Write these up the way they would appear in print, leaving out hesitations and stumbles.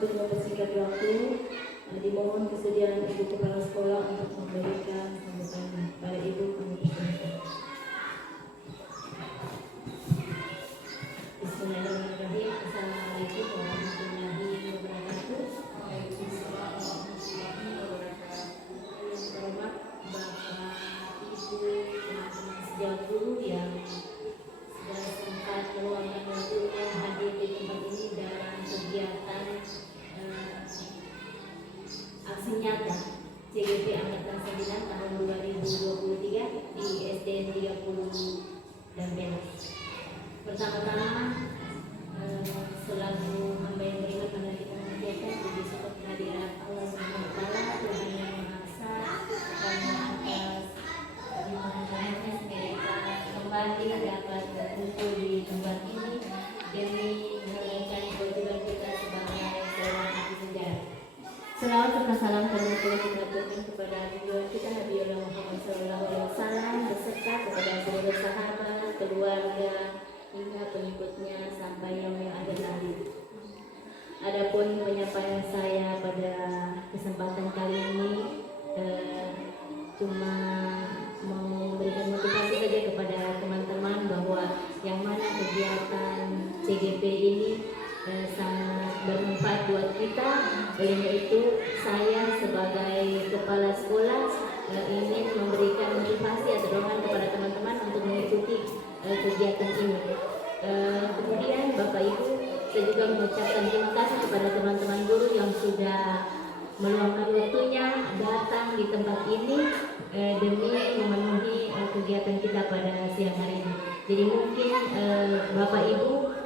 untuk mempersingkat waktu, dimohon kesediaan Ibu Kepala Sekolah untuk memberikan sambutan pada Ibu kami persilakan. Bismillahirrahmanirrahim. Assalamualaikum warahmatullahi wabarakatuh. Waalaikumsalam warahmatullahi wabarakatuh. Yang terhormat Bapak, Ibu, teman-teman sejawat guru yang sudah sempat meluangkan waktunya hadir di tempat ini dalam kegiatan aksi nyata CGP Angkatan 9 tahun 2023 di SDN 30 dan Belas. Pertama-tama selaku hamba yang beriman pada kita mengerjakan puji syukur kehadiran Allah SWT, Tuhan yang Maha Esa, karena atas permohonannya mereka kembali dapat berkumpul di tempat ini demi menunaikan kewajiban kita sebagai seorang ahli sejarah. Selawat serta salam kami kita aturkan kepada junjungan kita Nabiullah Muhammad SAW beserta kepada seluruh sahabat, keluarga, hingga pengikutnya sampai yang ada nanti. Adapun penyampaian saya pada kesempatan kali ini cuma mau memberikan motivasi saja kepada teman-teman bahwa yang mana kegiatan CGP ini sangat bermanfaat buat kita. Oleh itu saya sebagai kepala sekolah ingin memberikan motivasi atau dorongan kepada teman-teman untuk mengikuti kegiatan ini. Kemudian Bapak Ibu, saya juga mengucapkan terima kasih kepada teman-teman guru yang sudah meluangkan waktunya datang di tempat ini demi memenuhi kegiatan kita pada siang hari ini. Jadi mungkin Bapak Ibu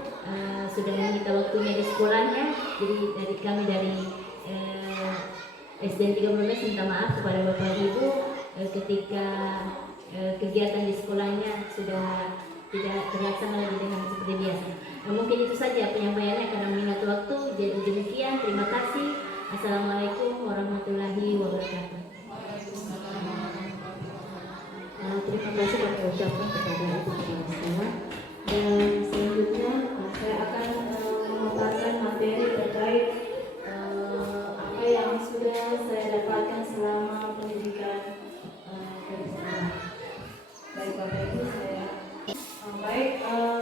sudah menyita waktunya di sekolahnya. Jadi dari kami dari SDN 13 minta maaf kepada Bapak Ibu ketika kegiatan di sekolahnya sudah tidak terlaksana lagi dengan seperti biasa. Mungkin itu saja penyampaiannya karena mengingat waktu. Jadi demikian, terima kasih. Assalamualaikum warahmatullahi wabarakatuh. Terima kasih kami ucapkan kepada Ibu Kepala Sekolah. Dan selanjutnya saya akan memaparkan materi terkait apa yang sudah saya dapatkan selama pendidikan dari sekolah. Baik Bapak Ibu,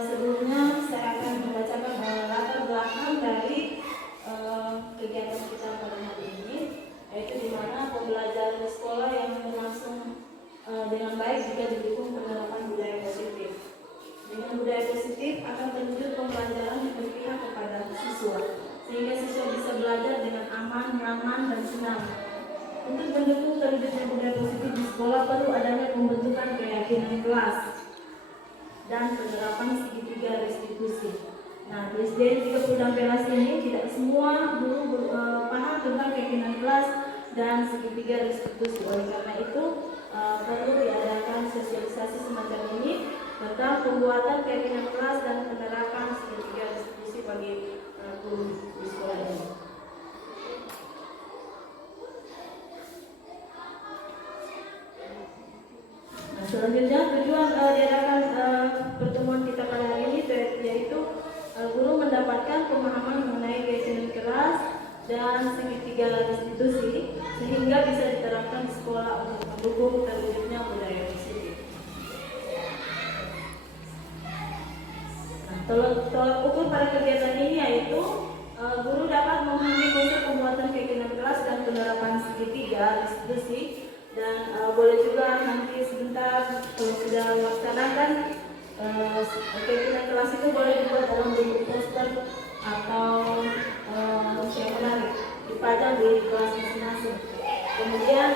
sebelumnya saya akan membacakan latar belakang dari kegiatan kita pada hari ini, yaitu di mana pembelajaran di sekolah yang berlangsung dengan baik jika didukung penerapan budaya positif. Dengan budaya positif akan terwujud pembelajaran yang berpihak kepada siswa, sehingga siswa bisa belajar dengan aman, nyaman, dan senang. Untuk mendukung terwujudnya budaya positif di sekolah perlu adanya pembentukan keyakinan kelas dan penerapan segitiga restitusi. Nah, di SDN 30 Belas ini tidak semua guru paham tentang keyakinan kelas dan segitiga restitusi. Oleh karena itu perlu diadakan sosialisasi semacam ini tentang pembuatan keyakinan kelas dan penerapan segitiga restitusi bagi guru di sekolah ini. Selanjutnya tujuan diadakan pertemuan kita pada hari ini yaitu guru mendapatkan pemahaman mengenai keyakinan kelas dan segitiga restitusi sehingga bisa diterapkan di sekolah untuk mendukung terwujudnya budaya positif. Tolak ukur pada kegiatan ini yaitu guru dapat memahami konsep pembuatan keyakinan kelas dan penerapan segitiga restitusi. Dan boleh juga nanti sebentar kalau sudah melaksanakan keyakinan kelas itu boleh dibuat dalam bentuk poster atau yang menarik dipajang di kelas masing-masing. Kemudian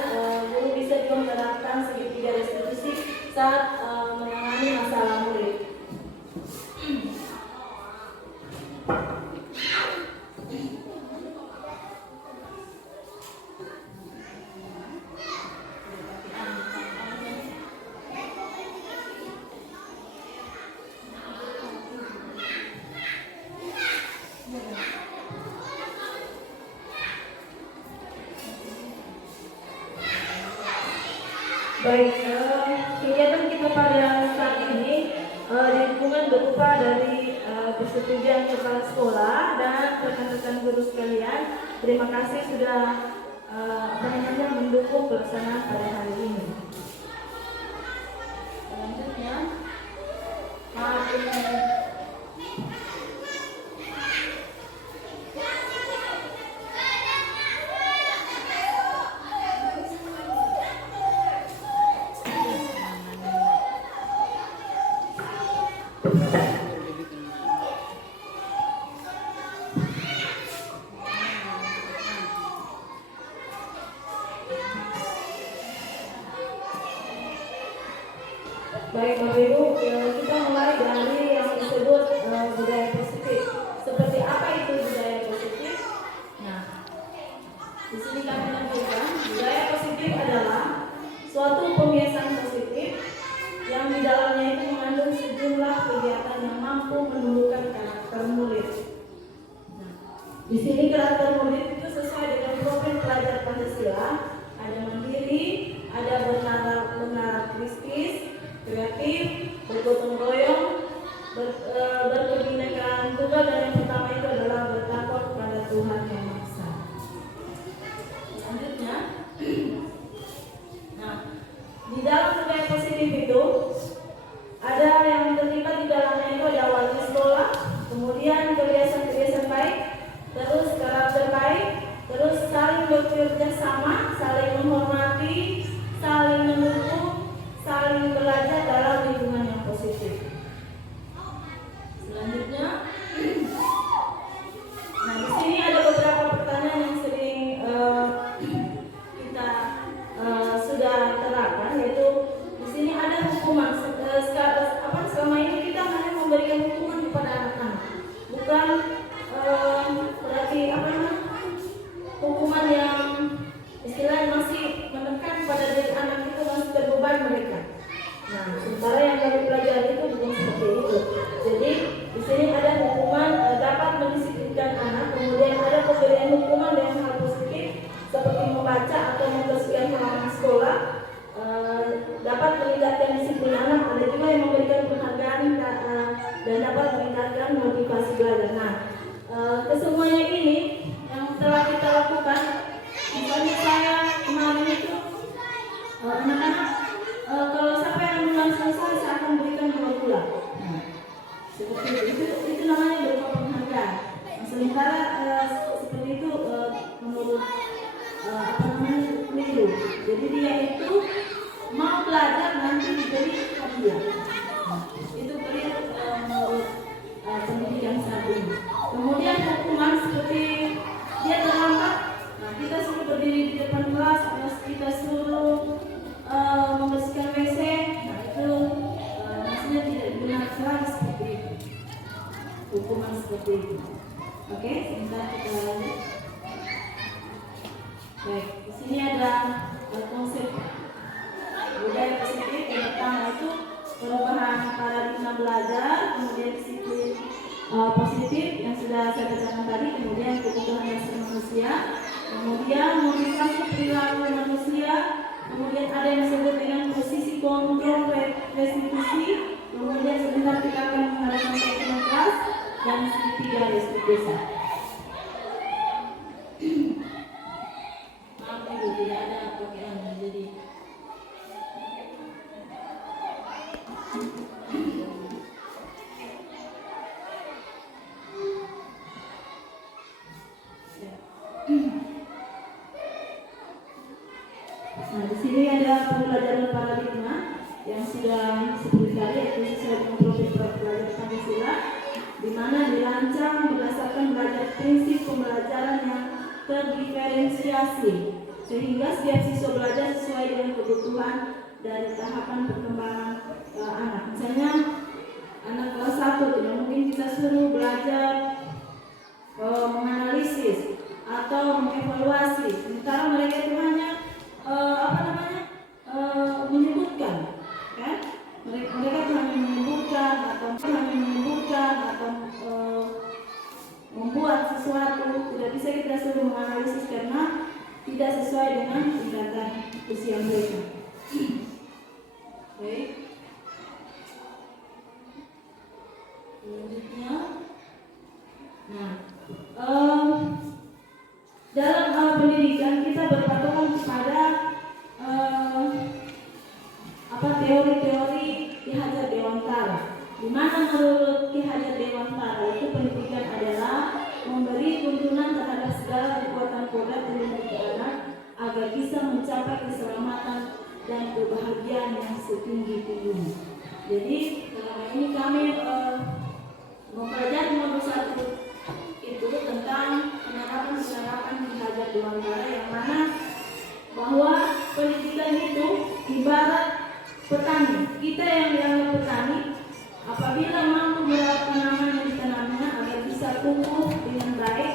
guru bisa juga menerapkan segitiga restitusi saat menangani masalah murid. Baik, kegiatan kita pada saat ini dukungan berupa dari persetujuan kepala sekolah dan rekan-rekan guru sekalian terima kasih sudah mendukung pelaksanaan pada hari ini. Selanjutnya, maaf baik Bapak Ibu, kita mulai dari yang disebut budaya positif. Seperti apa itu budaya positif? Nah, di sini kami menyebutkan budaya positif adalah suatu pembiasaan positif yang di dalamnya itu mengandung sejumlah kegiatan yang mampu menumbuhkan karakter murid. Nah, di sini karakter murid itu sesuai dengan profil pelajar Pancasila, ada mandiri, ada benar kritis, kreatif, bergotong royong, berkebinekaan tunggal, dan yang pertama itu adalah bertakwa kepada Tuhan Yang Maha Esa. Selanjutnya, nah, di dalam budaya positif itu ada yang terlibat di dalamnya itu ada awalnya sekolah, kemudian kebiasaan-kebiasaan baik, terus karakter baik, terus saling bekerja sama, saling menghormati, saling mendukung, saling belajar dalam lingkungan yang positif. Selanjutnya, nah di sini ada beberapa pertanyaan yang sering kita sudah terapkan, yaitu di sini ada hukuman. Selama ini kita hanya memberikan hukuman kepada anak-anak, bukan berarti hukuman yang istilahnya masih menekan pada diri anak itu, masih berbeban mereka. Nah, sementara yang kami pelajari itu bukan seperti itu. Jadi di sini ada hukuman dapat mendisiplinkan anak, kemudian ada pemberian hukuman dengan hal positif seperti membaca atau membersihkan halaman sekolah, dapat meningkatkan disiplin anak. Ada juga yang memberikan penghargaan dan dapat meningkatkan motivasi belajar. Nah, kesemuanya ini yang telah kita lakukan. Misalnya saya kemarin itu anak-anak kalau sampai 6 bulan selesai saya akan berikan 2 bulan. Nah, seperti itu namanya berupa penghargaan. Sementara seperti itu menurut pemilu. Jadi dia itu mau belajar nanti diberi hadiah. Nah, itu beri menurut pendidikan saat ini. Kemudian hukuman seperti dia terlambat, nah kita suruh berdiri di depan kelas, atau kita suruh membersihkan WC, nah itu maksudnya tidak dibenarkan seperti itu, hukuman seperti itu. Oke, sebentar kita lanjut. Baik, di sini ada konsep budaya positif. Yang pertama itu perubahan paradigma belajar, kemudian disiplin positif yang sudah saya bacakan tadi, kemudian kebutuhan dasar manusia, kemudian motivasi perilaku manusia, kemudian ada yang disebut dengan posisi kontrol restitusi, kemudian sebentar kita akan mengadakan pertemuan kelas, dan segitiga restitusi. Maaf ibu, tidak ada perkiraan jadi. Nah, di sini ada pembelajaran paradigma yang sudah disebut tadi, yaitu sesuai dengan profil pelajar Pancasila, di mana dirancang berdasarkan belajar prinsip pembelajaran yang terdiferensiasi, sehingga setiap siswa belajar sesuai dengan kebutuhan dari tahapan perkembangan anak. Misalnya anak kelas 1 tidak mungkin kita suruh belajar menganalisis atau mengevaluasi, sementara mereka itu hanya menyebutkan, kan? Mereka hanya menyebutkan atau membuat sesuatu. Tidak bisa kita suruh menganalisis karena tidak sesuai dengan tingkatan usia mereka. Baik. Selanjutnya, nah, dalam pendidikan kita berpatokan kepada teori-teori Ki Hajar Dewantara, di mana menurut Ki Hajar Dewantara itu pendidikan adalah memberi tuntunan terhadap segala kekuatan kodrat dan dimiliki anak agar bisa mencapai keselamatan dan kebahagiaan yang setinggi-tingginya. Jadi selama ini kami mempelajari modul 1 itu tentang penerapan Ki Hajar Dewantara, yang mana bahwa pendidikan itu ibarat petani. Kita yang dianggap petani, apabila mampu merawat tanaman yang ditanamnya agar bisa tumbuh dengan baik,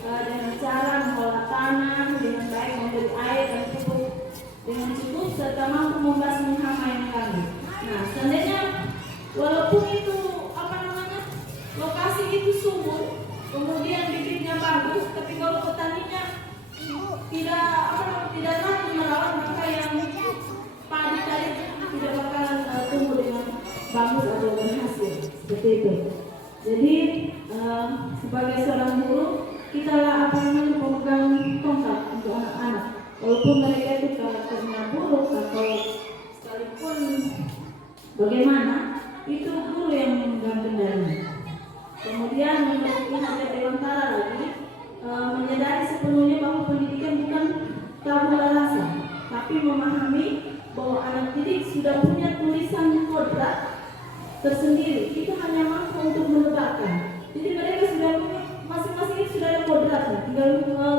dengan cara mengolah tanah dengan baik, memberi air dan pupuk dengan cukup, serta mampu membasmi hama yang ganggu. Nah, seandainya walaupun itu lokasi itu subur, kemudian bibitnya bagus, tapi kalau petaninya tidak rajin merawat, maka yang padi tadi tidak bakalan tumbuh dengan bagus atau berhasil, seperti itu. Jadi sebagai seorang guru, kita lah pemegang tongkat untuk anak-anak. Walaupun mereka itu karakternya buruk atau sekalipun bagaimana, itu guru yang memegang kendali. Kemudian menurut Ki Hajar Dewantara lagi menyadari sepenuhnya bahwa pendidikan bukan tabula rasa, tapi memahami bahwa anak didik sudah punya tulisan kodrat tersendiri. Kita hanya mampu untuk menebakkan. Jadi mereka sudah punya masing-masing sudah ada kodratnya. Tinggal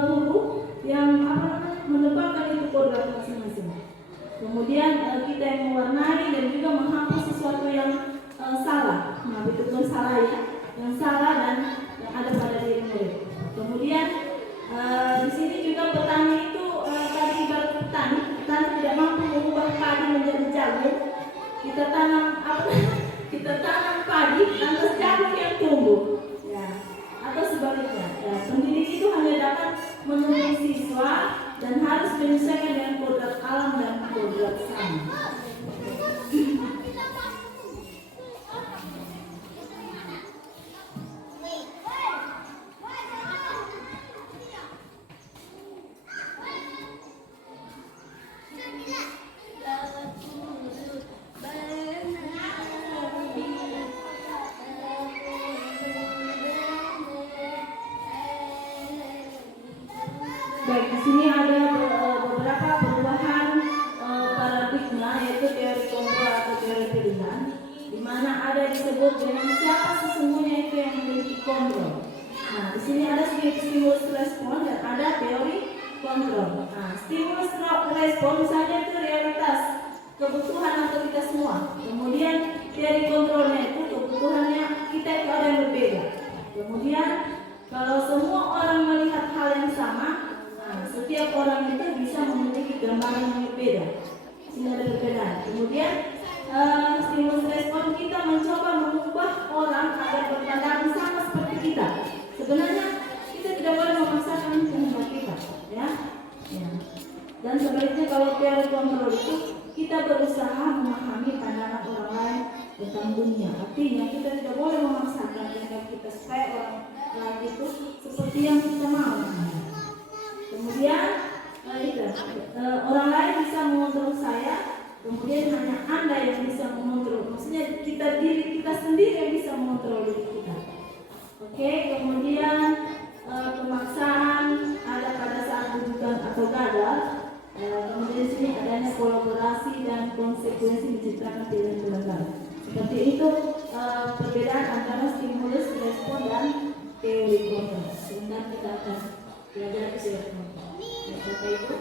guru yang menebakkan itu kodrat masing-masing. Kemudian kita yang mewarnai dan juga menghapus sesuatu yang salah. Nah, betul-betul salah ya, yang salah dan yang ada pada diri murid. Kemudian di sini juga petani itu tadi ibarat petani tidak mampu mengubah padi menjadi jagung. Kita tanam padi lantas jagung yang tumbuh, ya, atau sebaliknya. Ya, pendidik itu hanya dapat menuntun siswa dan harus menyesuaikan dengan kodrat alam dan kodrat sang. Baik, di sini ada beberapa perubahan paradigma, yaitu teori kontrol atau teori pilihan, di mana ada disebut dengan siapa sesungguhnya itu yang memiliki kontrol. Nah, di sini ada stimulus respon dan ada teori kontrol. Nah, stimulus respon misalnya itu realitas kebutuhan atau kita semua. Kemudian teori kontrolnya itu kebutuhannya kita itu ada yang berbeda. Kemudian kalau semua orang melihat hal yang sama, setiap orang itu bisa memiliki gambaran yang berbeda. Sini ada perbedaan. Kemudian stimulus respon kita mencoba mengubah orang agar berpandangan sama seperti kita. Sebenarnya kita tidak boleh memaksakan kehendak kita, ya. Dan sebaliknya kalau teori kontrol itu kita berusaha memahami pandangan orang lain tentang dunia. Artinya kita tidak boleh memaksakan kehendak kita supaya orang lain itu seperti yang kita mau. Kemudian orang lain bisa mengontrol saya, kemudian hanya Anda yang bisa mengontrol. Maksudnya diri kita sendiri yang bisa mengontrol diri kita. Oke, kemudian pemaksaan ada pada saat rujukan atau gagal. Kemudian di sini adanya kolaborasi dan konsekuensi menciptakan pilihan tunggal. Seperti itu perbedaan antara stimulus respon dan teori kontrol. Sebentar kita akan belajar teori kontrol. Bapak Ibu.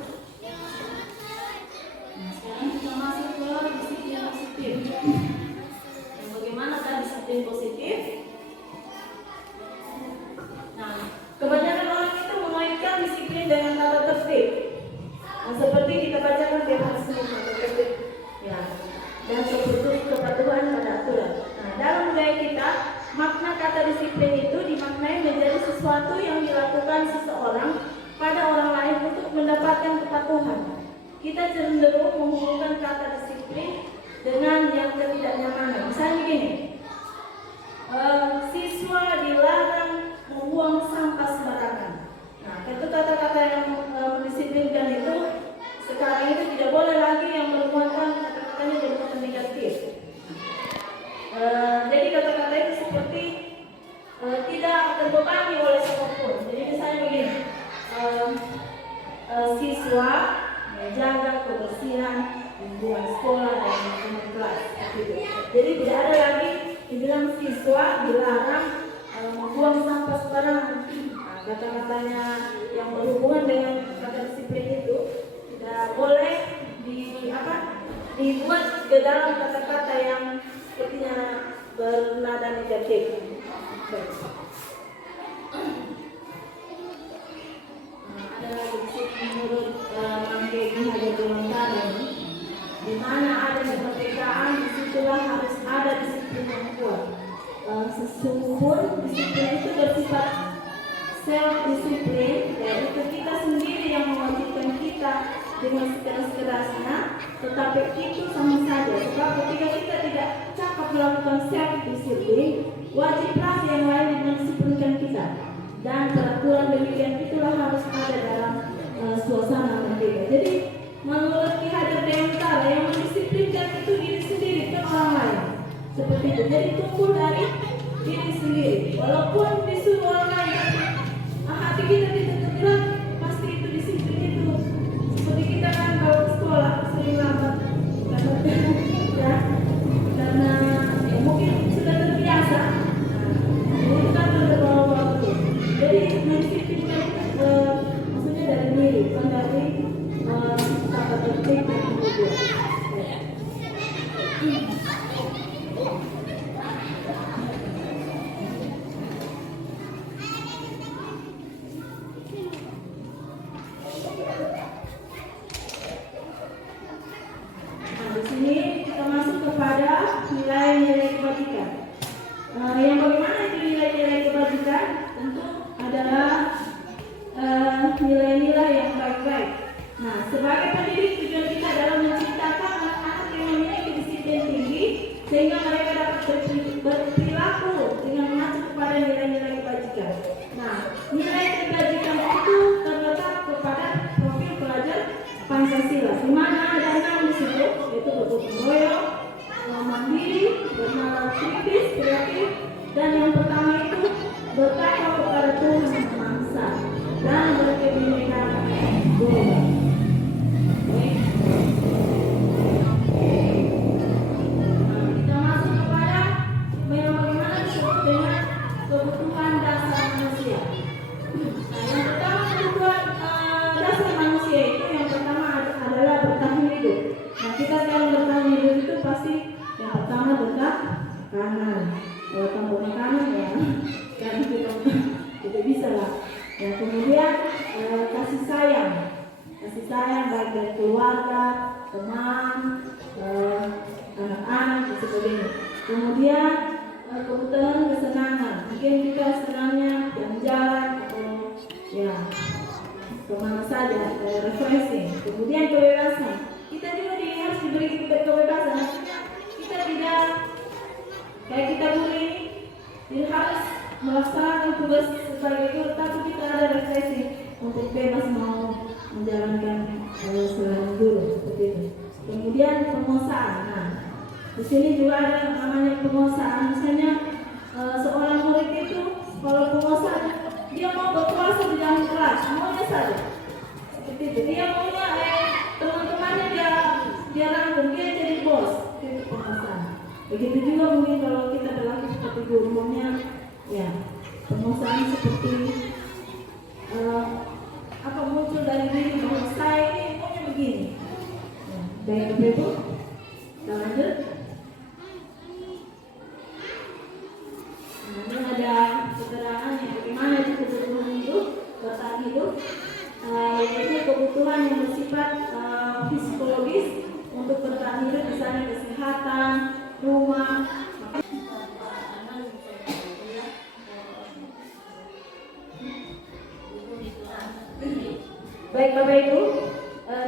Nah, sekarang kita masuk ke disiplin positif. Bagaimana tadi disiplin positif? Nah, kebanyakan orang itu mengaitkan disiplin dengan tata tertib. Nah, seperti kita bacakan di atas ini tata tertib, ya, dan kepatuhan pada aturan. Nah, dalam budaya kita, makna kata disiplin itu dimaknai menjadi sesuatu yang dilakukan seseorang pada orang lain untuk mendapatkan kepatuhan. Kita cenderung menghubungkan kata disiplin dengan yang ketidaknyamanan. Misalnya gini, siswa dilarang membuang sampah sembarangan. Nah, itu kata-kata siswa menjaga kebersihan lingkungan sekolah dan lingkungan kelas. Gitu. Jadi tidak ada lagi dibilang siswa dilarang membuang sampah sembarangan. Nah, kata-katanya yang berhubungan dengan kata disiplin itu tidak boleh dibuat ke dalam kata-kata yang sepertinya bernada negatif. Ada lagi disiplin menurut Mangke Hajar Dewantara, di mana ada kemerdekaan, disitulah harus ada disiplin yang kuat. Sesungguhnya disiplin itu bersifat self disiplin, yaitu kita sendiri yang mewajibkan kita dengan sekeras-kerasnya, tetapi itu sama saja. Sebab ketika kita tidak cakap melakukan self disiplin, wajiblah yang lain mendisiplinkan kita. Dan peraturan demikian itulah harus ada dalam suasana merdeka. Jadi menurut Ki Hajar Dewantara, yang mendisiplinkan itu diri sendiri, bukan orang lain. Seperti itu. Jadi tumbuh dari diri sendiri. Walaupun disuruh orang lain, hati kita tidak tergerak, pasti itu disiplin itu. Seperti kita kan kalau ke sekolah sering lambat karena ya mungkin sudah terbiasa. Itu kan berbawa waktu. Jadi mendisiplinkan maksudnya dari diri, bukan dari tata tertib dan kemudian. Di sini kita masuk kepada nilai-nilai kebajikan. Yang bagaimana itu nilai-nilai kebajikan? Tentu adalah nilai-nilai yang baik-baik. Nah, sebagai pendidik tujuan kita adalah menciptakan anak-anak yang memiliki disiplin tinggi sehingga mereka dapat berperilaku dengan mengacu kepada nilai-nilai kebajikan. Nah, nilai kebajikan itu terletak kepada profil pelajar Pancasila, di mana ada 6 di situ, yaitu bergotong royong, mandiri, bernalar kritis, kreatif, dan yang pertama itu bertakwa kepada Tuhan Yang Maha Esa dan berkebinekaan global. Kita masuk kepada bagaimana disebut dengan kebutuhan dasar manusia. Nah, yang pertama kebutuhan dasar manusia itu yang pertama adalah bertahan hidup. Nah, kita kalau bertahan hidup itu pasti yang pertama berkah kanan. Kalau tanpa makanan ya kan kita tidak bisa lah. Ya, kemudian kasih sayang baik dari keluarga, teman, anak-anak dan sebagainya. Kemudian kebutuhan kesenangan, mungkin kita senangnya jalan-jalan atau ya kemana saja, refreshing. Kemudian kebebasan, kita juga harus diberi kebebasan. Maksudnya kita tidak kayak kita guru ini tidak harus melaksanakan tugas sebagai guru, tapi kita ada refreshing untuk bebas mau menjalankan selain guru seperti itu. Kemudian penguasaan. Nah, di sini juga ada namanya penguasaan. Misalnya seorang murid itu kalau penguasaan dia mau berkuasa di dalam kelas, maunya saja seperti itu. Dia maunya teman-temannya dia rangkum, dia jadi bos. Itu penguasaan. Begitu juga mungkin kalau kita berlaku seperti guru, maunya ya penguasaan seperti apa muncul dari diri bahwa saya ini maunya begini. Baik Ibu, kita lanjut. Nah, ini ada keterangan yang bagaimana itu kebutuhan hidup, bertahan hidup, yaitu kebutuhan yang bersifat psikologis untuk bertahan hidup, misalnya kesehatan, rumah. Baik Bapak Ibu,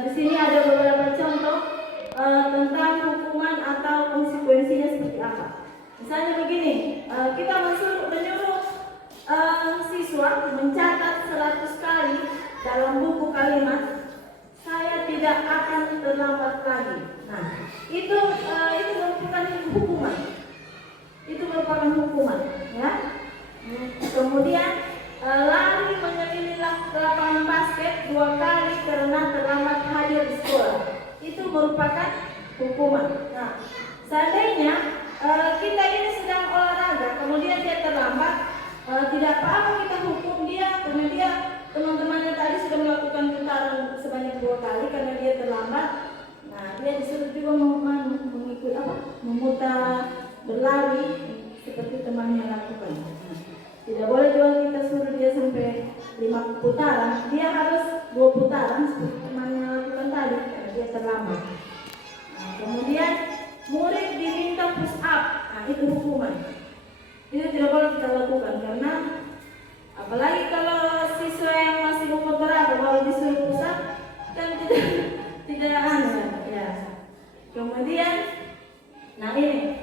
di sini ada beberapa contoh tentang hukuman atau konsekuensinya seperti apa. Misalnya begini, kita menyuruh siswa mencatat 100 kali dalam buku kalimat, saya tidak akan terlambat lagi. Nah, itu merupakan hukuman. Itu merupakan hukuman, ya. Kemudian lari menyelidik lapangan basket 2 kali karena terlambat merupakan hukuman. Nah, seandainya kita ini sedang olahraga, kemudian dia terlambat, tidak apa-apa kita hukum dia karena dia teman-temannya tadi sudah melakukan putaran sebanyak 2 kali karena dia terlambat. Nah, dia disuruh juga mengikuti memutar berlari seperti temannya lakukan. Tidak boleh juga kita suruh dia sampai 5 putaran, dia harus 2 putaran seperti temannya lakukan tadi karena dia terlambat. Nah, kemudian murid diminta push up, nah itu hukuman. Itu tidak boleh kita lakukan karena apalagi kalau siswa yang masih umur berapa kalau disuruh push up kan tidak aneh ya. Kemudian, nah ini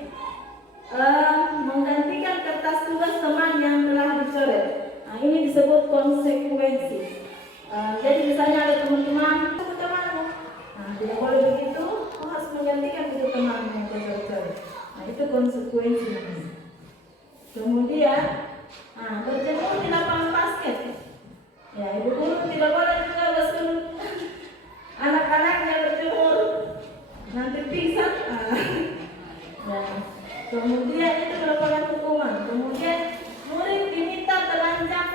menggantikan kertas tugas teman yang telah dicoret. Nah ini disebut konsekuensi. Jadi misalnya ada teman-teman, nah tidak boleh begitu, harus menggantikan itu teman yang telah dicoret. Nah itu konsekuensi. Kemudian, berjemur di lapangan basket. Ya ibu guru tidak boleh juga bersuruh anak-anaknya berjemur, nanti pingsan. Nah, kemudian itu merupakan hukuman. Kemudian murid diminta telanjang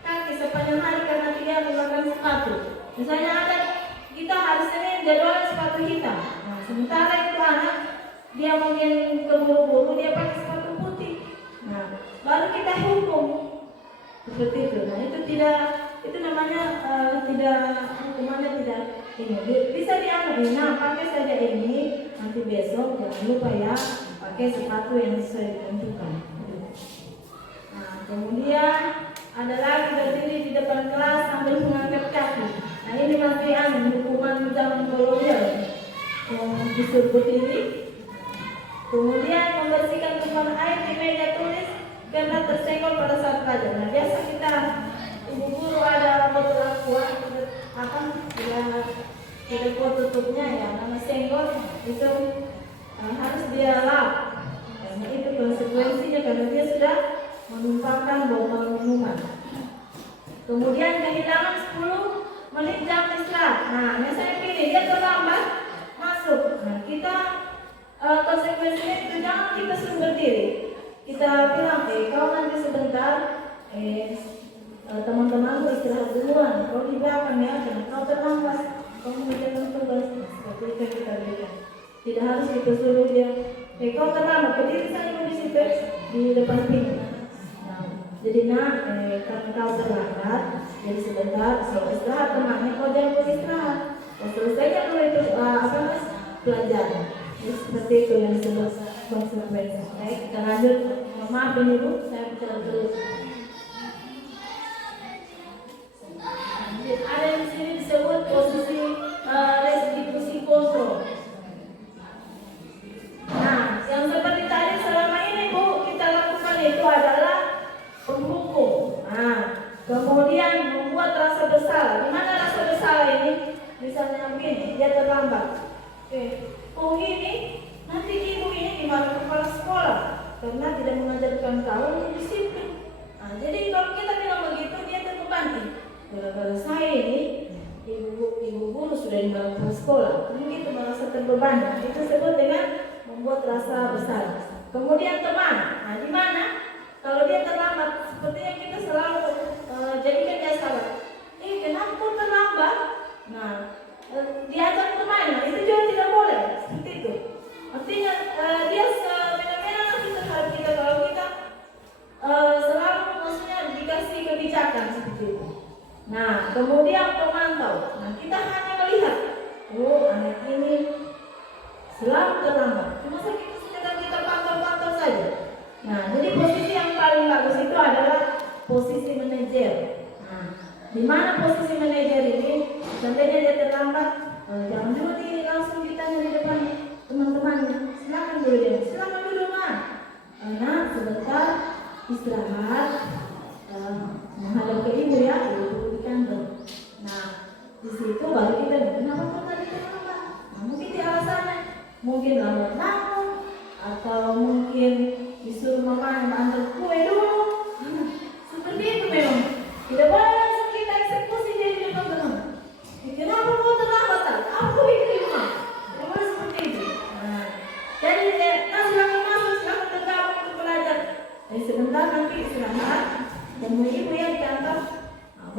kaki sepanjang hari karena dia menggunakan sepatu. Misalnya ada kita hari Senin jadwal sepatu hitam. Nah, sementara itu anak dia mungkin keburu-buru dia pakai sepatu putih. Nah, baru kita hukum seperti itu. Nah, itu namanya tidak hukumannya tidak ini. Bisa diambil. Nah, pakai saja ini. Nanti besok jangan lupa ya pakai sepatu yang sesuai ditentukan. Nah, kemudian ada lagi berdiri di depan kelas sambil mengangkat kaki. Nah ini masih hukuman zaman kolonial yang disuruh berdiri. Kemudian membersihkan tumpahan air di meja tulis karena tersenggol pada saat belajar. Nah biasa kita ibu guru ada botol aqua tidak kuat tutupnya ya, karena senggol itu harus dia lap. Karena itu konsekuensinya karena dia sudah menumpahkan botol minuman. Kemudian kehilangan 10 menit jam istirahat. Nah, misalnya pilih dia terlambat masuk. Nah, kita konsekuensinya itu jangan kita suruh berdiri. Kita bilang, kau nanti sebentar, teman-teman istirahat duluan. Kau di belakang ya, karena kau terlambat. Kau mengerjakan tugas. Seperti itu kita berikan. Tidak harus kita suruh dia, kau terlambat, berdiri saja di situ di depan pintu. Nah, jadi karena kau terlambat, jadi sebentar, kalau istirahat temannya, kau jangan beristirahat. Kau selesaikan dulu itu pelajaran. Jadi seperti itu yang disebut konsekuensi. Baik, kita lanjut. Maaf ini Bu, saya bicara terus. Ada yang di sini disebut posisi restitusi kontrol. Nah, yang seperti tadi selama ini Bu kita lakukan itu adalah penghukum. Nah, kemudian membuat rasa bersalah. Di mana rasa bersalah ini? Misalnya begini, dia terlambat. Oh ini nanti ibu ini dimarahi kepala sekolah karena tidak mengajarkan kau untuk disiplin. Nah, jadi kalau kita bilang begitu dia terbebani. Gara-gara saya ini ibu guru sudah dimarahi kepala sekolah, ini itu merasa terbebani. Itu disebut dengan membuat rasa bersalah. Kemudian teman, nah di mana kalau dia terlambat, seperti yang kita selalu jadikan dia salah. Kenapa kau terlambat? Nah, diajak teman, nah itu juga tidak boleh seperti itu. Artinya dia semena-mena nanti terhadap kita kalau kita selalu maksudnya dikasih kebijakan seperti itu. Nah, kemudian pemantau. Nah, kita hanya melihat, anak ini selalu terlambat. Cuma kita sekedar kita pantau-pantau saja. Nah, jadi posisi yang paling bagus itu adalah posisi manajer. Nah, di mana posisi manajer ini? Seandainya dia terlambat, jangan dulu langsung ditanya di depan teman-temannya. Silakan dulu dia. Silakan dulu Mas. Nah, sebentar istirahat. Menghadap ke ibu ya, ibu di kantor. Nah, di situ baru kita kenapa kau tadi terlambat? Nah, mungkin di alasannya. Mungkin lambat bangun atau mungkin disuruh mama antar kue dulu. Seperti itu memang. Tidak boleh langsung kita eksekusi dia di depan teman. Kenapa kau terlambat? Aku ini di rumah.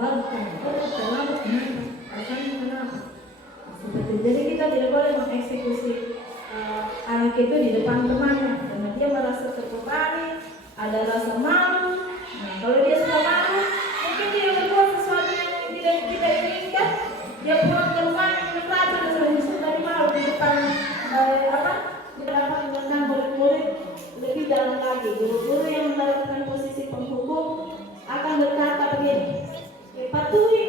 baru tanya, terlambat kenapa? Alasannya kenapa? Seperti jadi kita tidak boleh mengeksekusi anak itu di depan temannya karena dia merasa terbebani, ada rasa malu. Nah, kalau dia sudah malu, mungkin dia berbuat sesuatu yang tidak kita inginkan. Dia pulang ke rumah minum racun dan sudah malu di depan di depan dengan murid-murid lebih dalam lagi. Guru-guru yang mendapatkan posisi penghukum akan berkata begini, patuhi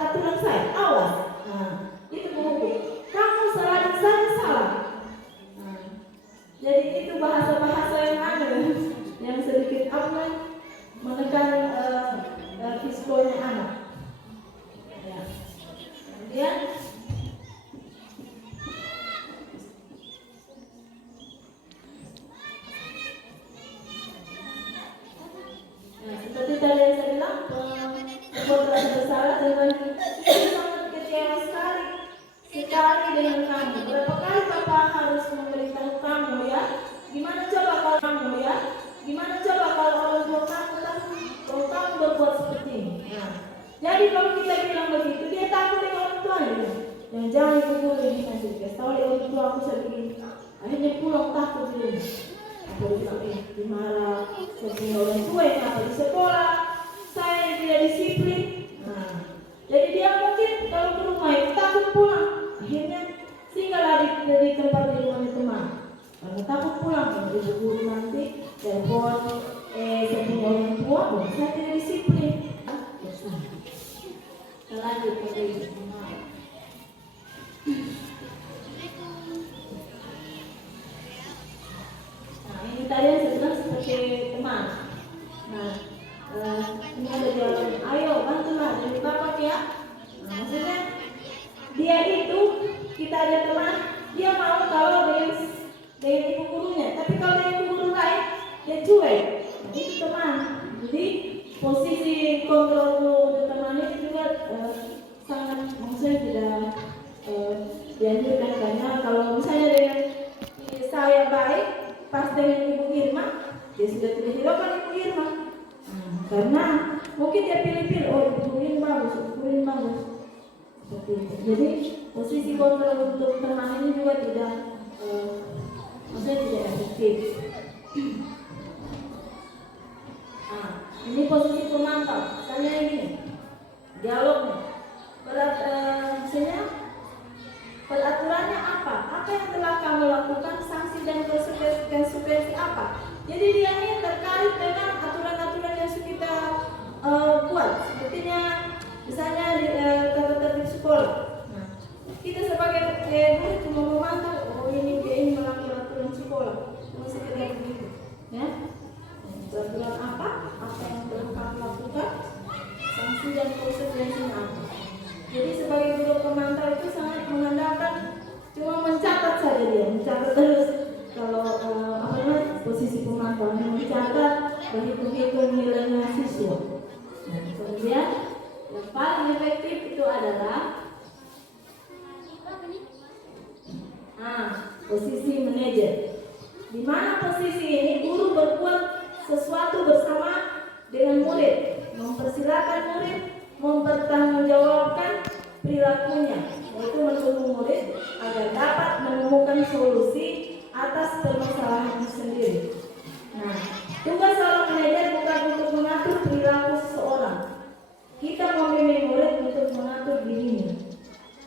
aturan saya, awas. Nah, itu penghukum. Kamu salah dan saya salah. Nah, jadi itu bahasa-bahasa yang aneh, yang sedikit menekan psikolognya anak. Ya. Kemudian seperti tadi yang saya bilang, perbuatan bersalah dengan itu sangat kecewa sekali dengan kamu. Berapa kali Papa harus memberitahu kamu ya? Gimana coba kalau kamu ya? Gimana coba kalau orang tua kamu tahu kalau kamu berbuat seperti ini? Nah, jadi kalau kita bilang begitu, dia takut dengan orang tuanya. Yang jangan ikut guru ini nanti. Tahu dia orang tua aku saya begini. Akhirnya pulang takut dulu. Aku bilang dimarah. Saya punya orang tua yang apa di sekolah. Saya yang tidak disiplin. Nah, jadi dia mungkin kalau ke rumah itu takut pulang. Akhirnya singgah di tempat di rumah teman. Karena takut pulang, kalau ibu guru nanti telepon, saya punya orang tua, saya tidak disiplin. Lanjut ke ibu. Nah, ini tadi yang saya bilang seperti teman. Nah, ini ada jawaban, ayo bantulah dari bapak ya. Nah, maksudnya dia itu, kita ada teman, dia mau kalau dengan ibu gurunya, tapi kalau dengan ibu guru lain, dia cuek. Nah, itu teman. Jadi posisi kontrol untuk teman itu juga sangat, maksudnya tidak dianjurkan, karena kalau misalnya dengan saya baik, pas dengan Ibu Irma, dia sudah tidak hiraukan Ibu Irma. Karena mungkin dia pilih-pilih, oh Ibu Irma bagus. Seperti itu. Jadi posisi kontrol untuk teman ini juga tidak, maksudnya tidak efektif. Nah, ini posisi pemantau. Misalnya ini, dialognya. Misalnya peraturannya apa? Apa yang telah kamu lakukan? Sanksi dan konsekuensi apa? Jadi dia ini terkait dengan aturan-aturan yang sudah kita buat. Sepertinya misalnya tata tertib sekolah. Nah, kita sebagai guru cuma memantau, oh ini dia ini melanggar aturan sekolah. Cuma sekedar begitu, ya. Peraturan apa? Apa yang telah kamu lakukan? Sanksi dan konsekuensinya apa? Jadi sebagai guru pemantau itu sangat mengandalkan cuma mencatat saja dia, mencatat terus. Kalau posisi pemantau mencatat, berhitung-hitung nilainya siswa. Nah, kemudian yang paling efektif itu adalah posisi manajer. Di mana posisi ini guru berbuat sesuatu bersama dengan murid, mempersilakan murid mempertanggungjawabkan perilakunya, yaitu menuntut murid agar dapat menemukan solusi atas permasalahan sendiri. Nah, tugas seorang manajer bukan untuk mengatur perilaku seseorang. Kita membimbing murid untuk mengatur dirinya.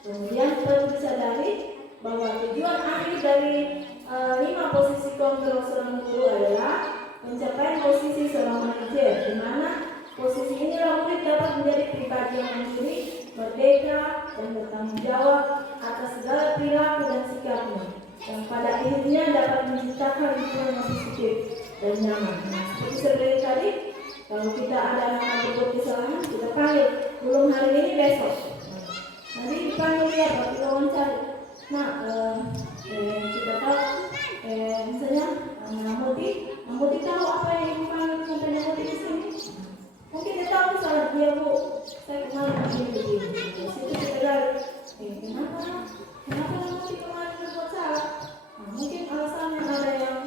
Kemudian perlu disadari bahwa tujuan akhir dari 5 posisi kontrol seorang guru adalah pencapaian posisi seorang manajer, di mana posisi inilah murid dapat menjadi pribadi yang mandiri, merdeka, dan bertanggung jawab atas segala perilaku dan sikapnya, yang pada akhirnya dapat menciptakan lingkungan yang positif dan nyaman. Nah, seperti saya bilang tadi, kalau kita ada anak berbuat kesalahan, kita panggil, belum hari ini besok. Nanti dipanggil ya, tapi wawancara. Nah, kita tahu, misalnya Muti tahu apa yang ibu panggil sampai Muti di sini. Mungkin dia tahu salah dia, Bu, saya kemarin begini. Di situ kita lihat, kenapa Muti kemarin berbuat salah? Nah, mungkin alasannya ada yang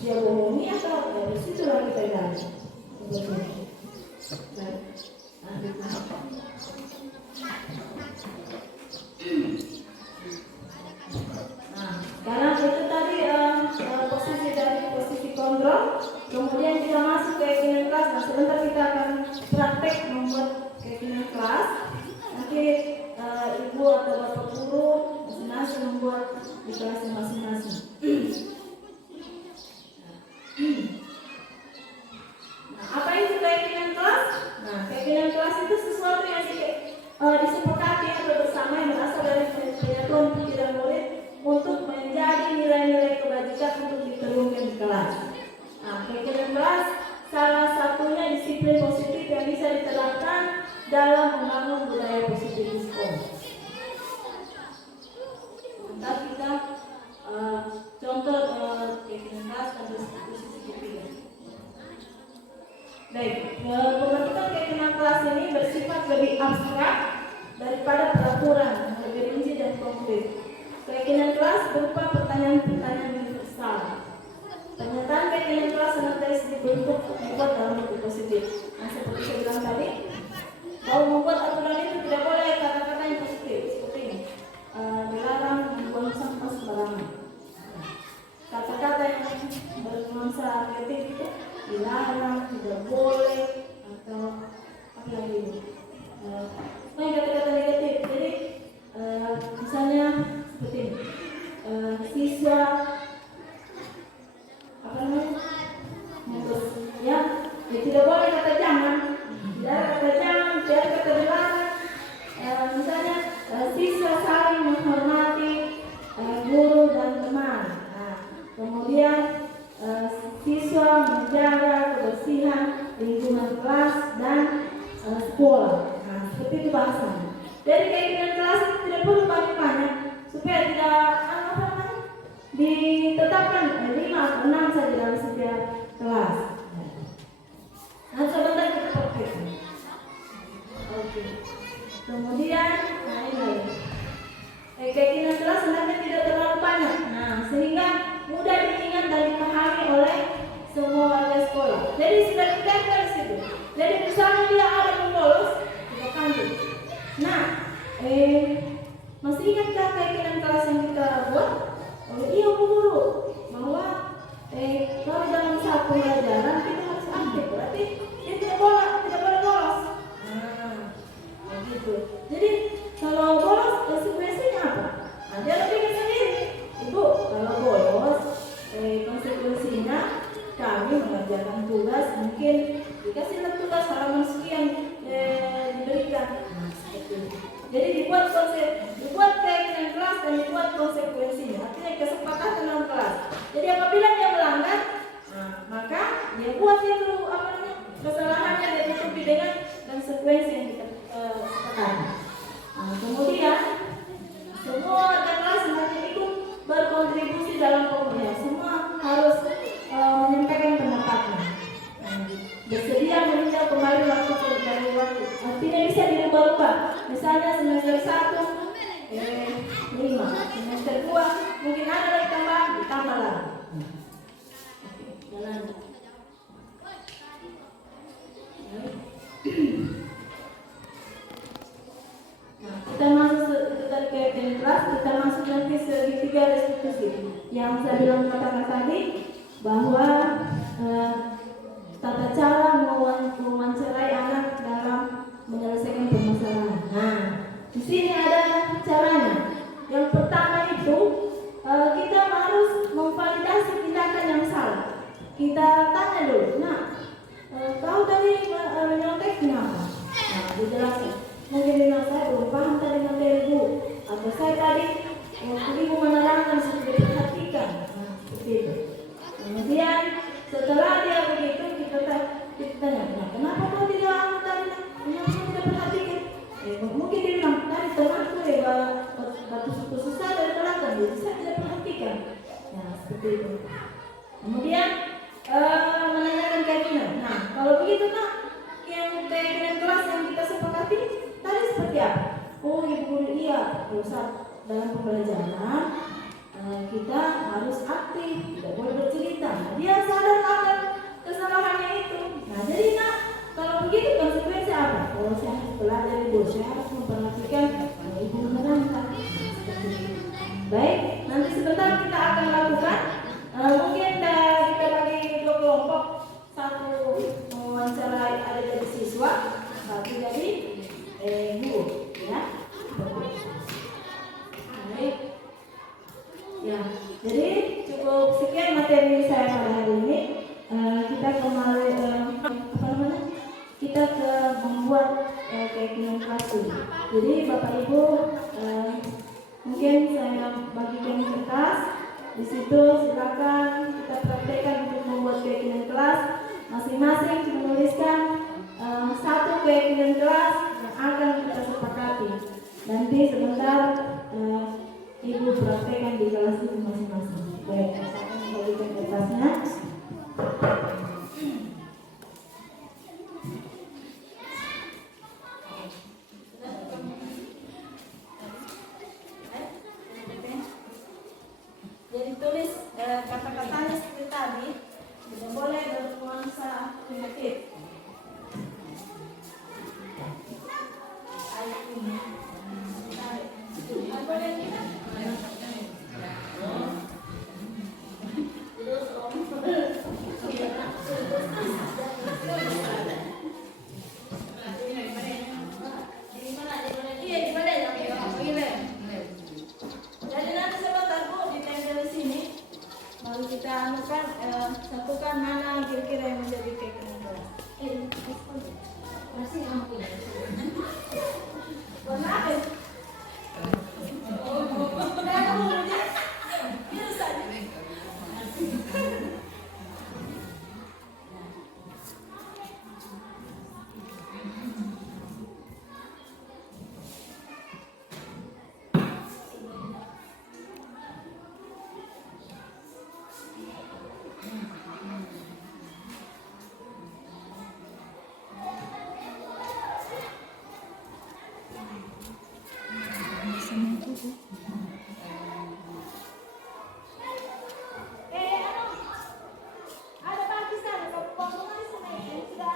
dia bohongi atau dari situlah kita lihat. Nah, Nah, sekarang itu tadi posisi dari posisi kontrol. Kemudian kita masuk ke keinginan kelas. Nah, sebentar kita akan praktek membuat keinginan kelas. Nanti ibu atau bapak guru masing-masing membuat di kelasnya masing-masing. Nah, apa itu keinginan kelas? Nah, keinginan kelas itu sesuatu yang disepakati atau bersama yang berasal dari penyatuan pikiran murid untuk menjadi nilai-nilai kebajikan untuk diterungkan di kelas. Nah, keinginan kelas salah satunya disiplin positif yang bisa diterapkan dalam membangun budaya positif di sekolah. Sebentar kita contoh keinginan kelas pada posisi ketiga. Baik, pembentukan keinginan kelas ini bersifat lebih abstrak daripada peraturan, lebih rinci dan konkret. Keinginan kelas berupa pertanyaan-pertanyaan universal. Pernyataan keinginan kelas senantiasa dibuat dalam bentuk positif. Nah, seperti saya bilang tadi, kalau membuat aturan itu tidak boleh kata-kata yang positif seperti ini. Dilarang membuang sampah sembarangan. Kata-kata yang bernuansa negatif itu dilarang, tidak boleh, atau apa lagi? Kata-kata negatif. Jadi misalnya seperti ini. Siswa apa namanya? Ya, tidak boleh kata jangan, tidak kata jangan, tidak kata dilarang. Misalnya siswa saling menghormati guru dan teman. Nah, kemudian siswa menjaga kebersihan lingkungan kelas dan sekolah. Nah, seperti itu bahasanya. Dari keinginan kelas itu tidak perlu banyak-banyak supaya tidak ditetapkan 5 atau 6 saja dalam setiap kelas. Nah, sebentar kita praktekkan. Oke. Kemudian, nah ini keinginan kelas sebenarnya tidak terlalu banyak. Nah, sehingga mudah diingat dan dipahami oleh semua warga sekolah. Jadi sudah ditempel di situ. Jadi misalnya dia ada yang bolos, kita panggil. Nah, masih ingatkah keinginan kelas yang kita buat? Iya Bu Guru, bahwa kalau dalam saat pembelajaran kita harus aktif, berarti dia tidak boleh bolos. Nah, begitu. Jadi kalau bolos konsekuensinya apa? Nah, dia lebih ke sendiri. Ibu, kalau bolos konsekuensinya kami mengerjakan tugas, mungkin dikasih tugas halaman sekian diberikan. Nah, seperti itu. Jadi dibuat keinginan kelas dan dibuat konsekuensinya. Artinya kesepakatan dalam kelas. Jadi apabila dia melanggar, maka dia buat itu kesalahannya dia tutupi dengan konsekuensi yang kita sepakati. Kemudian semua warga kelas nanti ikut berkontribusi dalam pemilihan. Semua harus menyampaikan pendapatnya. Bersedia meninjau kembali waktu dari waktu. Tidak bisa dirubah-rubah. Misalnya semester 1 5, semester 2 mungkin ada lagi ditambah lagi. Jalan. Nah, kita masuk dari keinginan kelas, kita masuk nanti segitiga restitusi. Yang saya bilang katakan tadi bahwa tata cara mewawancarai anak dalam menyelesaikan permasalahan. Nah, di sini ada caranya. Yang pertama itu kita harus memvalidasi tindakan yang salah. Kita tanya dulu, kau tadi menyontek kenapa? Nah, dijelaskan. Mungkin saya belum paham tadi materi Bu, atau saya tadi waktu ibu menerangkan sudah diperhatikan. Nah, seperti itu. Kemudian setelah dia begitu kita tanya, kenapa kau tidak tadi tidak perhatikan? Mungkin dia bilang tadi temanku batu susah dari belakang, jadi saya tidak perhatikan. Nah, seperti itu. Kemudian menanyakan keinginan. Nah, kalau begitu yang keinginan kelas yang kita sepakati tadi seperti apa? Oh, Ibu Guru, iya. Saat dalam pembelajaran kita harus aktif, tidak boleh bercerita. Dia sadar akan kesalahannya itu. Nah, jadi kalau begitu konsekuensi apa? Kalau saya saya harus memperhatikan ibu menerangkan. Baik, nanti sebentar kita akan lakukan. Mungkin kita bagi dua kelompok, satu mewawancarai ada dari siswa, satu dari guru, ya. Baik, ya. Jadi cukup sekian materi saya pada hari ini. Kita kembali kita ke membuat keyakinan classroom. Jadi Bapak Ibu mungkin saya bagikan kertas. Di situ silakan kita praktekkan untuk membuat keyakinan kelas. Masing-masing menuliskan satu keyakinan kelas yang akan kita sepakati. Nanti sebentar Ibu praktekkan di kelas itu masing-masing. Baik, saya akan membagikan kertasnya. Jadi tulis kata-katanya seperti tadi, tidak boleh bernuansa negatif. Ayat ini. Boleh kita? Jadi nanti sebentar Bu ditempel di sini. Lalu kita anukan satukan mana kira-kira yang menjadi keyakinan kelas. Masih ampun. Warna apa? Ada bagi sana, kalau di sana ini sudah.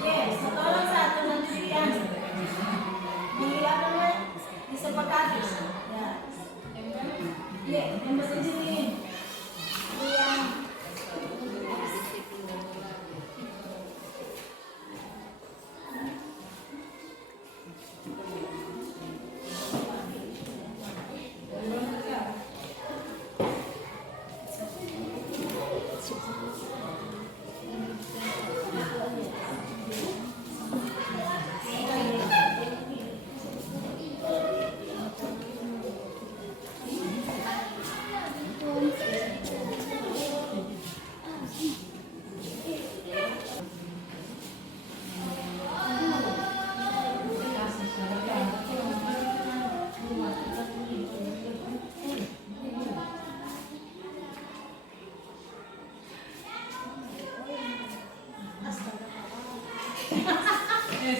Yes, tolong satu nanti yang disepakati. Ya. Iya, yang berdiri. Iya.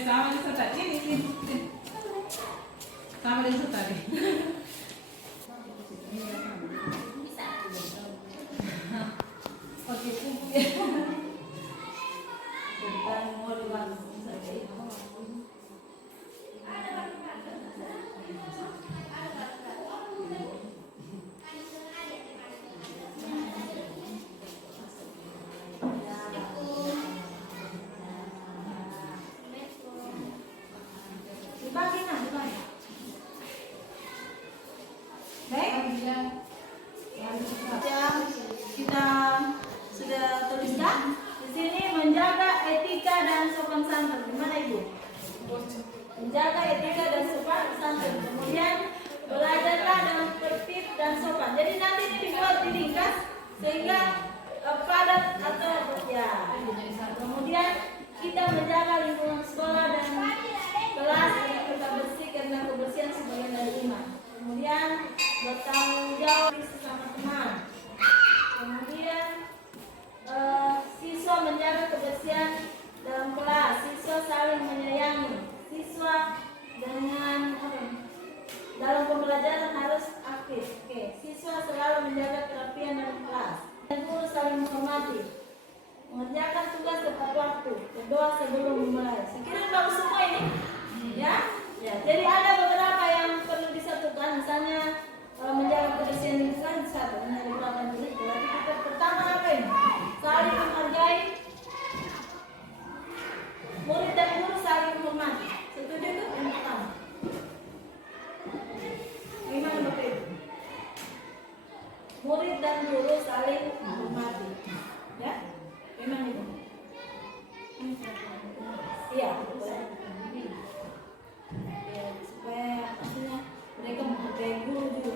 Sama di tadi ini. Sama di tadi. Oke, Kita mau dilakukan saja. Dibagi nah, dibagi. Baik. Kita sudah tuliskan di sini menjaga etika dan sopan santun. Gimana Ibu? Menjaga etika dan sopan santun. Kemudian belajarlah dengan tertib dan sopan. Jadi nanti ini dibuat diringkas sehingga padat atau ya. Kemudian kita menjaga lingkungan sekolah dan kelas agar tetap bersih karena kebersihan sebagian dari iman. Kemudian bertanggung jawab sesama teman. Kemudian siswa menjaga kebersihan dalam kelas, siswa saling menyayangi, siswa dengan dalam pembelajaran harus aktif. Oke, siswa selalu menjaga kerapian dalam kelas dan guru saling menghormati, mengerjakan tugas tepat waktu, berdoa sebelum memulai. Sekiranya bagus semua ini, ya. Jadi ada beberapa yang perlu disatukan, misalnya menjaga kebersihan lingkungan satu, menjadi beberapa ini. Berarti kita pertama apa ini? Saling menghargai, murid dan guru saling menghormati. Setuju itu yang pertama. Gimana Bapak Ibu? Murid dan guru saling menghormati. Ya? Memang itu. Iya. Ya, supaya maksudnya mereka menghargai guru juga.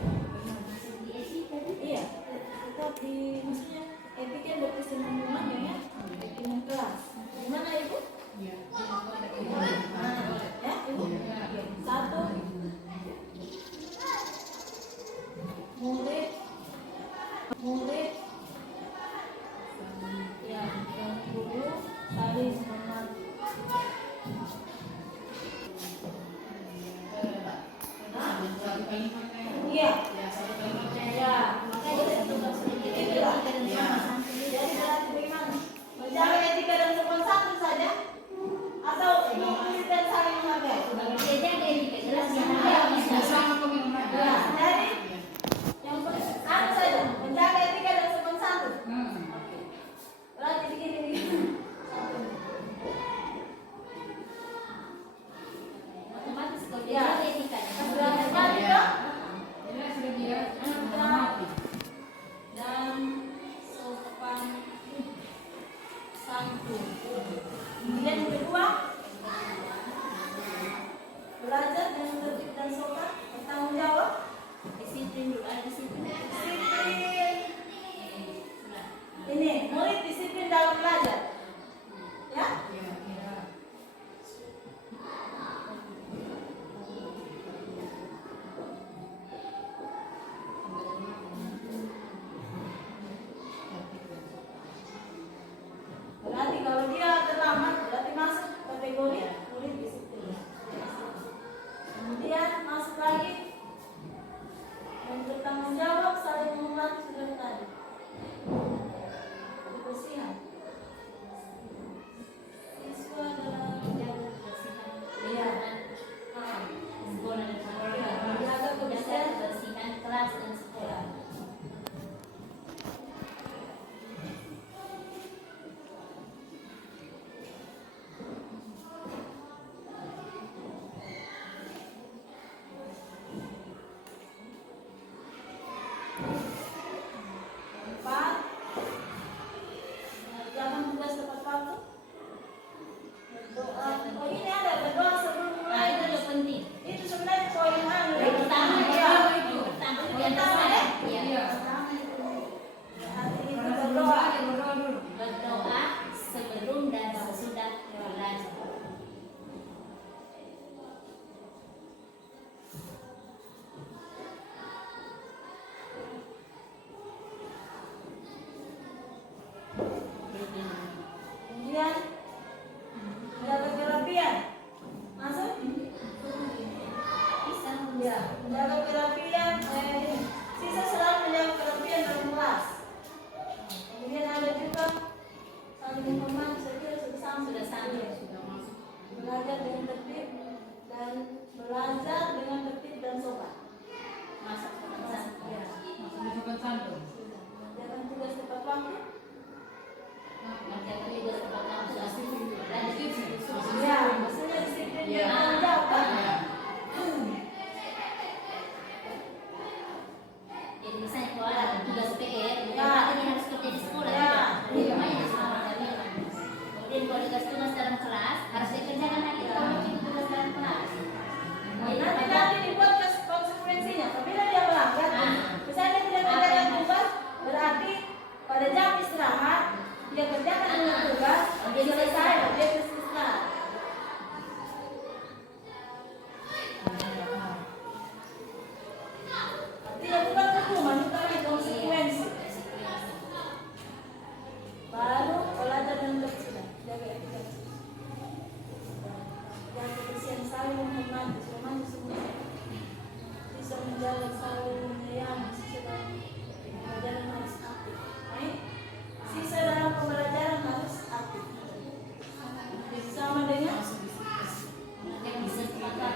Iya. Tapi maksudnya etika berarti semua ya. Dengan kelas. Gimana Ibu? Ya, Ibu. Satu. Murid ya dan guru saling menghormati. Iya. Ya, makanya itu itulah. Jadi berarti bagaimana? Menjaga etika dan sopan santun saja atau murid dan saling menghargai? Jaga etika jelas yang Ya, jadi yang apa saja menjaga etika dan sopan santun. Berarti begini. otomatis kalau Ya. dia etika Sudah terjadi toh? Dan sopan santun. Kemudian yang kedua, belajar dengan tertib dan sopan, bertanggung jawab. disiplin dulu, disiplin. Disiplin. Ini murid disiplin dalam belajar. Ya? Berarti kalau dia terlambat berarti masuk kategori murid disiplin. Kemudian masuk lagi yang bertanggung jawab, saling menghormati sudah tadi. Kebersihan. Siswa dalam Menjaga kebersihan sekolah dan sekolah. menjaga kebersihan. Kebersihan kelas dan sekolah. Empat, mengerjakan tugas tepat waktu. Berdoa. Oh ini ada berdoa sebelum Nah, mulai. itu yang penting. Itu sebenarnya poin anu. Yang pertama Ya. itu pertama Itu yang pertama, pertama ya? ya. Pertama itu. Hati itu berdoa. Berdoa sebelum dan sesudah belajar. Kemudian menjaga kerapian. Masuk? Ya, menjaga kerapian. Sisa selalu menjaga kerapian dalam kelas. Kemudian ada juga saling menghormati. Saya kira sudah sama. Sudah sama. Ya. Belajar dengan tertib dan belajar dengan tertib dan sopan. Masuk ke kelas. Ya. Sopan santun. Sudah. Mengerjakan tugas tepat waktu. Menjaga juga sepatutnya dan Ya, maksudnya disiplin Ya. dan tanggung jawab kan? Jadi misalnya kalau ada tugas PR, bukan Ya. berarti dia harus kerja di sekolah. Ya. Di rumahnya di sekolah. Kemudian kalau tugas dalam kelas harus dikerjakan hari itu. istirahat, dia kerjakan dengan tugas, dia selesai, dia istirahat. Tidak bukan hukuman, bukan konsekuensi. Baru belajar dengan kebersihan, jaga etika. Dan kebersihan saling menghormati semua. Bisa menjaga saling menyayangi, sisa dalam pembelajaran harus aktif. Baik, sisa dalam pembelajaran harus aktif. Sama dengan yang bisa sepakat.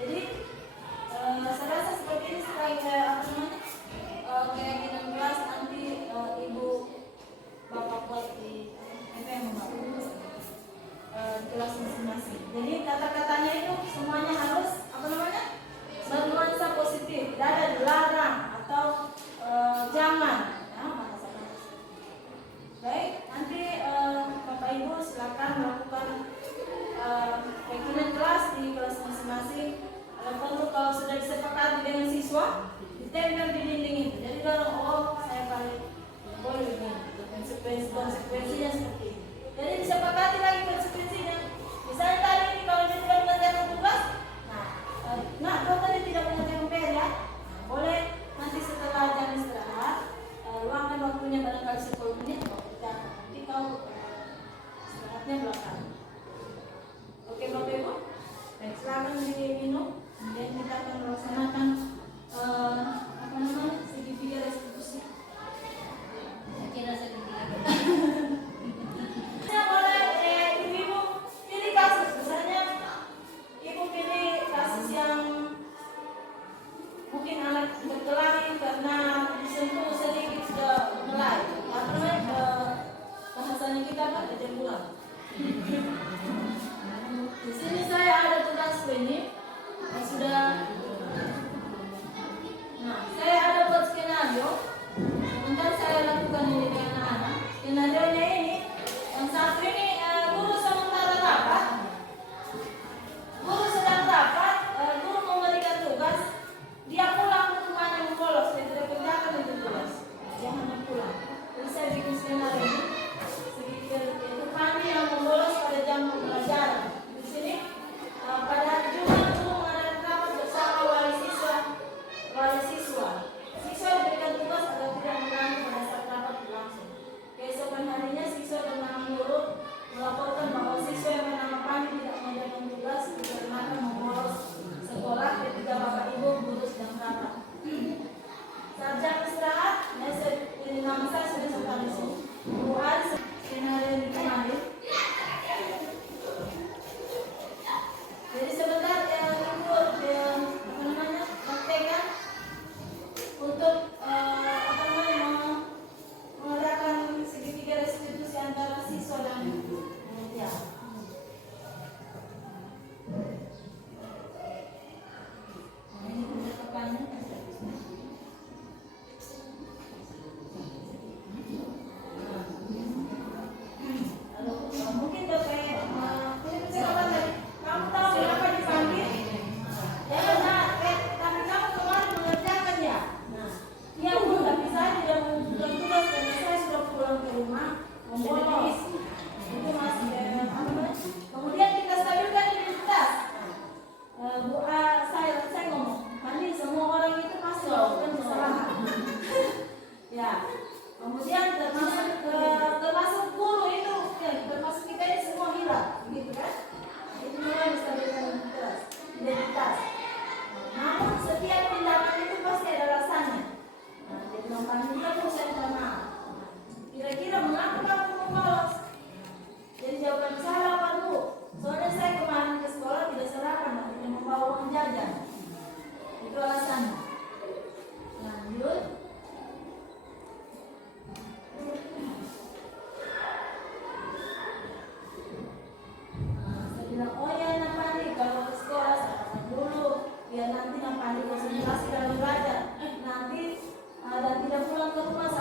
Jadi saya rasa seperti ini kayak keyakinan kelas nanti ibu bapak buat di kelas masing-masing. Jadi kata-katanya itu semuanya harus bernuansa positif, tidak ada dilarang atau jangan. Ya, baik, nanti bapak ibu silakan melakukan keyakinan kelas di kelas masing-masing. Kalau sudah disepakati dengan siswa, ditempel di dinding itu. Jadi kalau saya paling boleh begini, konsekuensinya seperti ini. Jadi disepakati lagi konsekuensinya. Misalnya tadi ini kalau dia tidak mengerjakan tugas, kalau tadi tidak mengerjakan PR ya, boleh nanti setelah jam istirahat, luangkan waktunya barangkali 10 menit mau kerjakan. Nanti kau istirahatnya belakang. Oke Bapak Ibu, baik silakan diminum. Kemudian kita akan melaksanakan segitiga restitusi. Saya kira segitiga. Saya boleh ibu pilih kasus, misalnya ibu pilih kasus yang mungkin anak berkelahi karena disentuh sedikit sudah mulai. Bahasanya kita kan kejempulan. Di sini saya ada tugas ini. Sudah. Nah, saya ada buat skenario. Sebentar saya lakukan ini dengan anak-anak. Skenario-nya ini, yang satu ini guru sementara rapat. Guru sedang rapat, guru memberikan tugas. Dia pulang ke rumahnya membolos, dia tidak kerjakan itu tugas. Dia hanya pulang. Jadi saya bikin skenario ini. Sedikit itu kami yang membolos pada jam pembelajaran. Di sini pada hari Jumat bersama wali siswa. Siswa diberikan tugas agar tidak mengganggu pada saat rapat berlangsung. Keesokan harinya siswa bernama Nurul melaporkan bahwa siswa yang bernama Pani tidak mengerjakan tugas dikarenakan membolos sekolah ketika bapak ibu guru sedang rapat. Saat jam istirahat, nama saya sudah sampai di sini. Bu Ari skenario ini kemarin. Jadi sebentar praktekan untuk mengadakan segitiga restitusi antara siswa dan pengajar. Ini pendekatannya. Mungkin kamu tahu kenapa dipanggil? Ya benar, tapi kamu kemarin mengerjakan ya. Iya bu, tapi saya tidak menunjukkan tugas karena saya sudah pulang ke rumah membolos. Itu masih kemudian kita stabilkan identitas. Bu saya ngomong, Pani semua orang itu pasti melakukan kesalahan. Ya, kemudian termasuk guru itu, ya, termasuk kita ini semua hilang, gitu kan? Itu mulai menstabilkan identitas. Namun setiap tindakan itu pasti ada alasannya. Jadi mempanggilnya pun saya minta maaf. Kira-kira mengapa kamu membolos? Jadi jawaban saya apa bu? Soalnya saya kemarin ke sekolah tidak sarapan, artinya membawa uang jajan. Itu alasannya. Lanjut. Saya bilang, oh ya Napandi, kalau ke sekolah sarapan dulu, biar nanti Napandi konsentrasi dalam belajar. Nanti dan tidak pulang ke rumah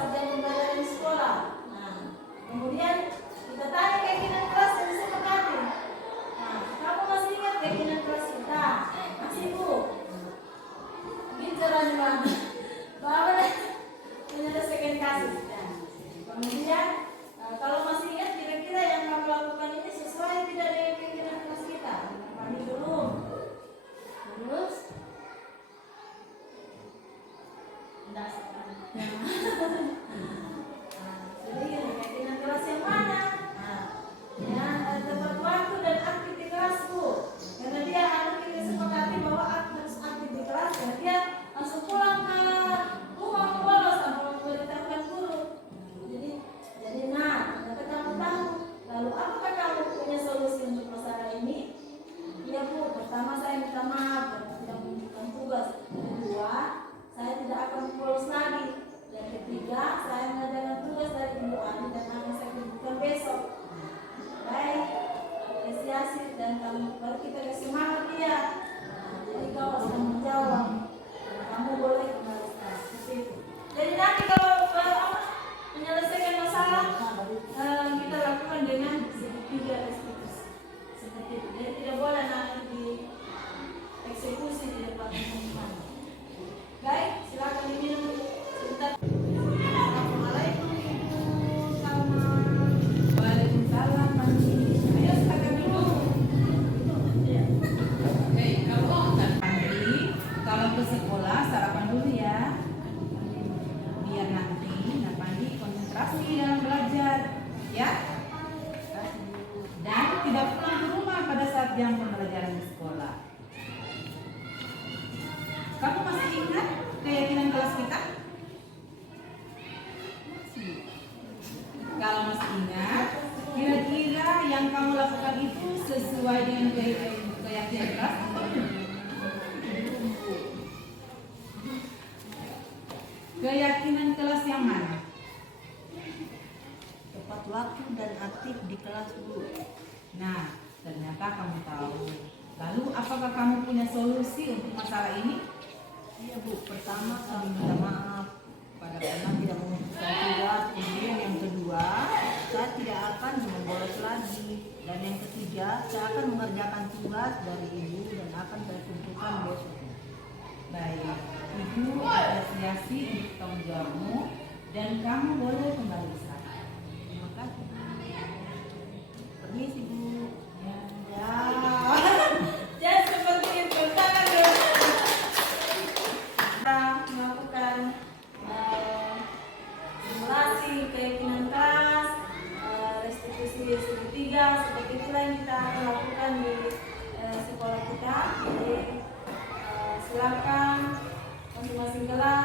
sesuai dengan keyakinan kelas. Keyakinan kelas yang mana? Tepat waktu dan aktif di kelas Bu. Nah, ternyata kamu tahu. Lalu apakah kamu punya solusi untuk masalah ini? Iya Bu, pertama kami minta maaf pada karena tidak mengumpulkan tugas. Kemudian yang kedua, saya tidak akan membolos lagi. Dan yang ketiga, saya akan mengerjakan tugas dari Ibu dan akan saya kumpulkan besok. Baik, Ibu apresiasi untuk tanggung jawabmu dan kamu boleh kembali sana. Terima kasih. Permisi Bu. Ya. Ya seperti itu sangat kita melakukan simulasi keyakinan kelas, restitusi segitiga, seperti itulah yang kita akan lakukan di sekolah kita. Jadi silakan masing-masing kelas